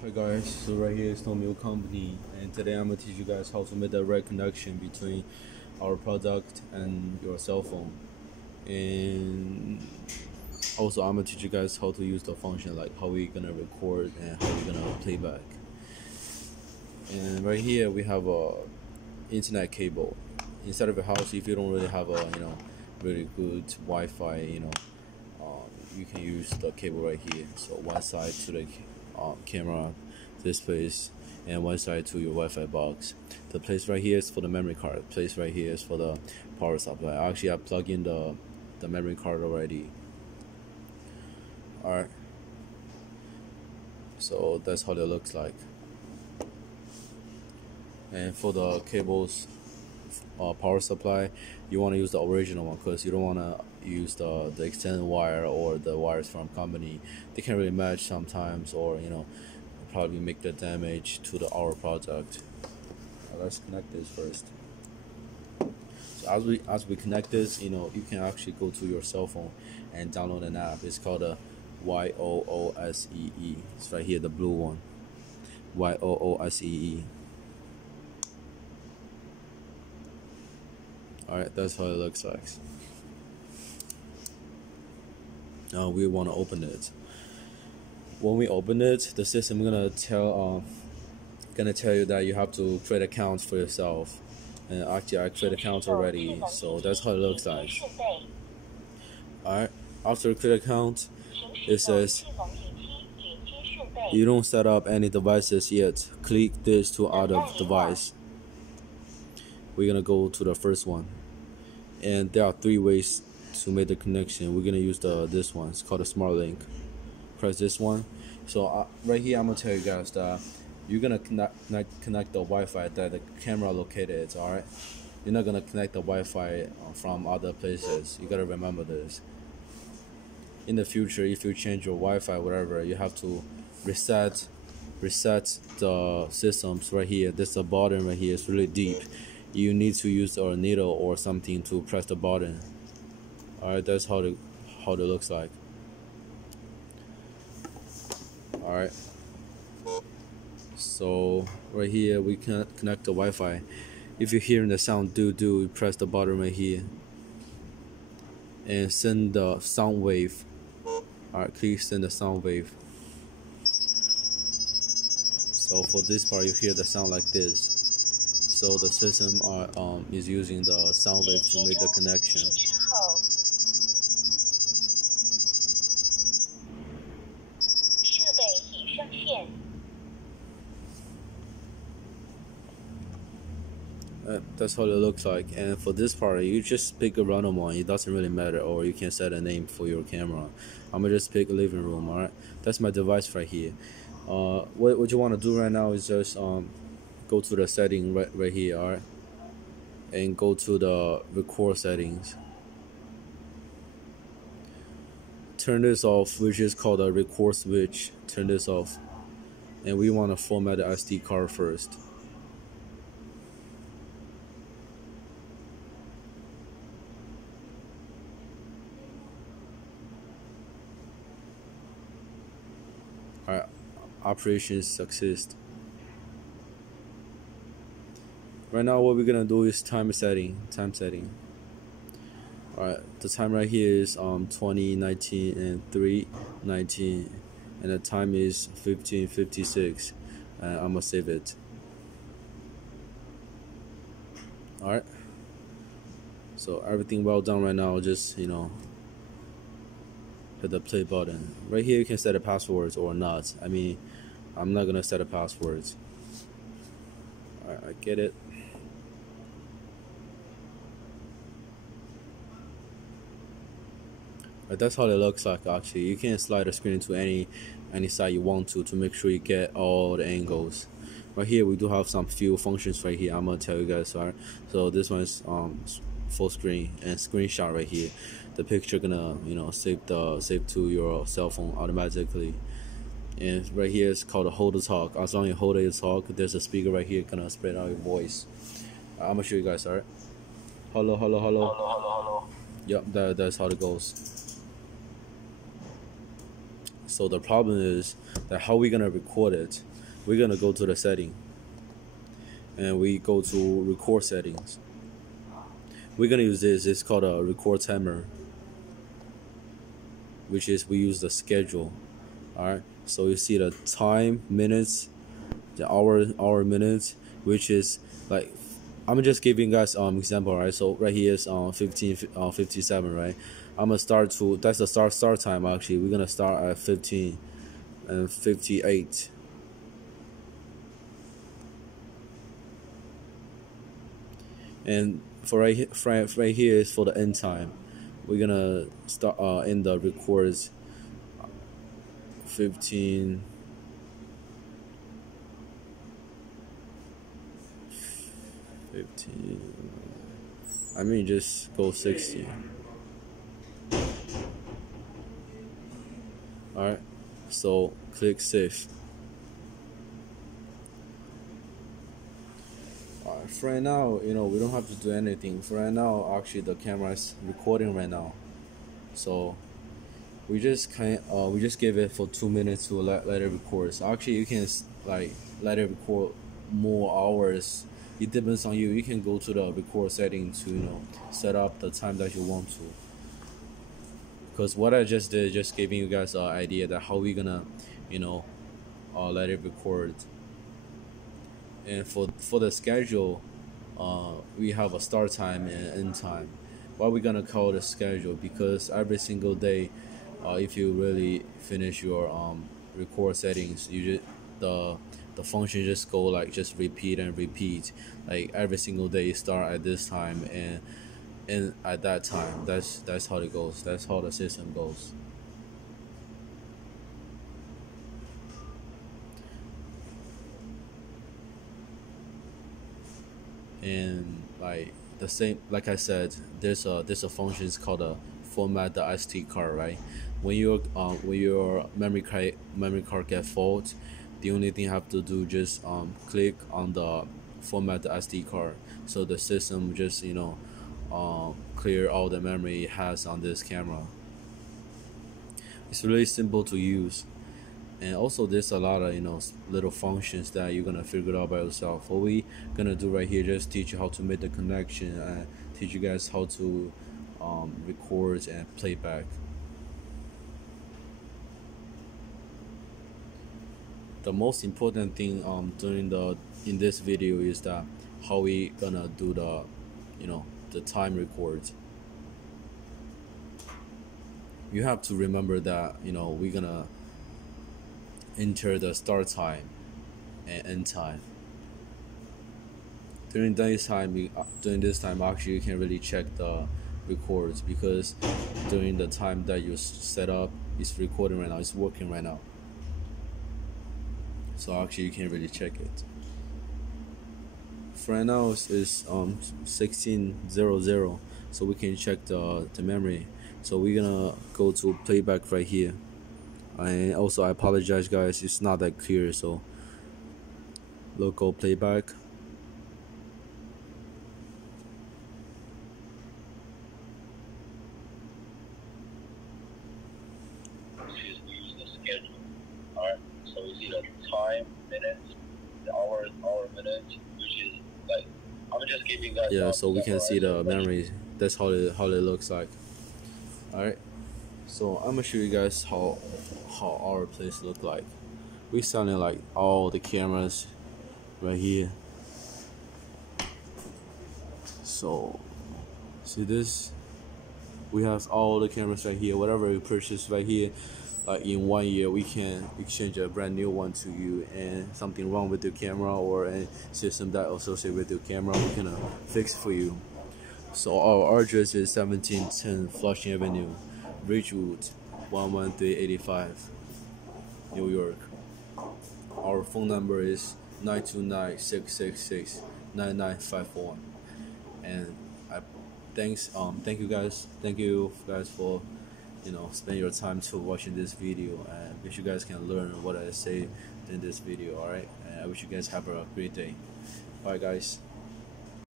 Hi guys, so right here is Tomio Company, and today I'm gonna teach you guys how to make the right connection between our product and your cell phone. And also I'm gonna teach you guys how to use the function, like how we're gonna record and how we're gonna play back. And right here we have a internet cable. Inside of your house, if you don't really have a really good Wi-Fi, you can use the cable right here. So one side to the camera, this place, and one side to your Wi-Fi box. The place right here is for the memory card. The place right here is for the power supply. Actually, I plug in the memory card already. Alright, so that's how it looks like. And for the cables, power supply, you want to use the original one because you don't want to use the extended wire or the wires from company. They can't really match sometimes, or probably make the damage to our product. Let's connect this first. So as we connect this, you can actually go to your cell phone and download an app. It's called a YOOSEE. It's right here, the blue one. YOOSEE. Alright, that's how it looks like. Now we want to open it. When we open it, the system gonna tell you that you have to create accounts for yourself. And actually, I create accounts already, so that's how it looks like. Alright, after create account, it says you don't set up any devices yet. Click this to add a device. We're gonna go to the first one, and there are 3 ways to make the connection. We're gonna use this one. It's called a Smart Link. Press this one. So right here, I'm gonna tell you guys that you're gonna connect the Wi-Fi that the camera located. All right, you're not gonna connect the Wi-Fi from other places. You gotta remember this. In the future, if you change your Wi-Fi, whatever, you have to reset the systems right here. This the button right here. It's really deep. You need to use a needle or something to press the button. Alright, that's how it looks like. Alright, so right here we can connect the Wi-Fi. If you're hearing the sound you press the button right here and send the sound wave. Alright, please send the sound wave. So for this part, you hear the sound like this. So the system is using the sound wave to make the connection. That's how it looks like. And for this part, you just pick a random one. It doesn't really matter, or you can set a name for your camera. I'm gonna just pick a living room. Alright, that's my device right here. What you want to do right now is just go to the setting right here. Alright, and go to the record settings. Turn this off, which is called a record switch. Turn this off, and we want to format the SD card first. Alright, operation success. Right now, what we're gonna do is time setting. Alright, the time right here is 20:19 and 3:19, and the time is 15:56. I'm gonna save it. Alright, so everything well done right now. Just hit the play button. Right here you can set the passwords or not. I mean, I'm not gonna set the passwords. Alright, I get it. That's how it looks like. Actually, you can slide the screen to any side you want to make sure you get all the angles. Right here we do have some few functions right here. I'm gonna tell you guys. Alright, so this one is full screen and screenshot right here. The picture gonna save to your cell phone automatically. And right here is called a hold to talk. As long as you hold it to talk, there's a speaker right here gonna spread out your voice. I'm gonna show you guys. Alright, hello. Yep, that's how it goes. So the problem is that how we gonna record it? We're gonna go to the setting, and we go to record settings. We're gonna use this. It's called a record timer, which is we use the schedule. All right. So you see the time, minutes, the hour, minutes, which is like, I'm just giving you guys example, right? So right here is 15:57, right? I'm gonna start to, that's the start time. Actually, we're gonna start at 15 and 58. And for right here is for the end time. We're gonna start in the records 15. I mean, just go 60. Alright, so click save. Alright, for right now, we don't have to do anything. For right now, actually, the camera is recording right now. So we just give it for 2 minutes to let it record. So actually, you can like let it record more hours. It depends on you. You can go to the record setting to set up the time that you want to. Because what I just did, just giving you guys an idea that how we gonna let it record. And for the schedule, we have a start time and end time. Why we gonna call the schedule? Because every single day, if you really finish your record settings, you just the function just go like just repeat and repeat, like every single day you start at this time and at that time. That's how it goes. That's how the system goes. And like the same, like I said, there's a function, it's called a format the SD card, right? When your memory card get fault, the only thing you have to do just click on the format the SD card, so the system just clear all the memory it has on this camera. It's really simple to use, and also there's a lot of little functions that you're gonna figure out by yourself. What we gonna do right here, just teach you how to make the connection and teach you guys how to record and play back. The most important thing in this video is that how we gonna do the time records. You have to remember that we're gonna enter the start time and end time. During this time, actually you can really check the records, because during the time that you set up, it's recording right now, it's working right now. So actually you can really check it. For right now is 1600, so we can check the memory. So we're gonna go to playback right here. And also I apologize guys, it's not that clear, so local playback. Use the schedule. Alright, so we see the time, minutes, the hour, minute, which is like, I'm just giving guys. Yeah, so we can see the memory. That's how it looks like. Alright, so I'm gonna show you guys how our place look like. We selling like all the cameras right here. So see this, we have all the cameras right here. Whatever we purchase right here, like in 1 year we can exchange a brand new one to you, and something wrong with your camera or a system that associated with your camera, we can fix for you. So our address is 1710 Flushing Avenue, Ridgewood 11385, New York. Our phone number is 929-666-9951. And thank you guys for spend your time to watching this video, and I wish you guys can learn what I say in this video. Alright, and I wish you guys have a great day. Bye guys.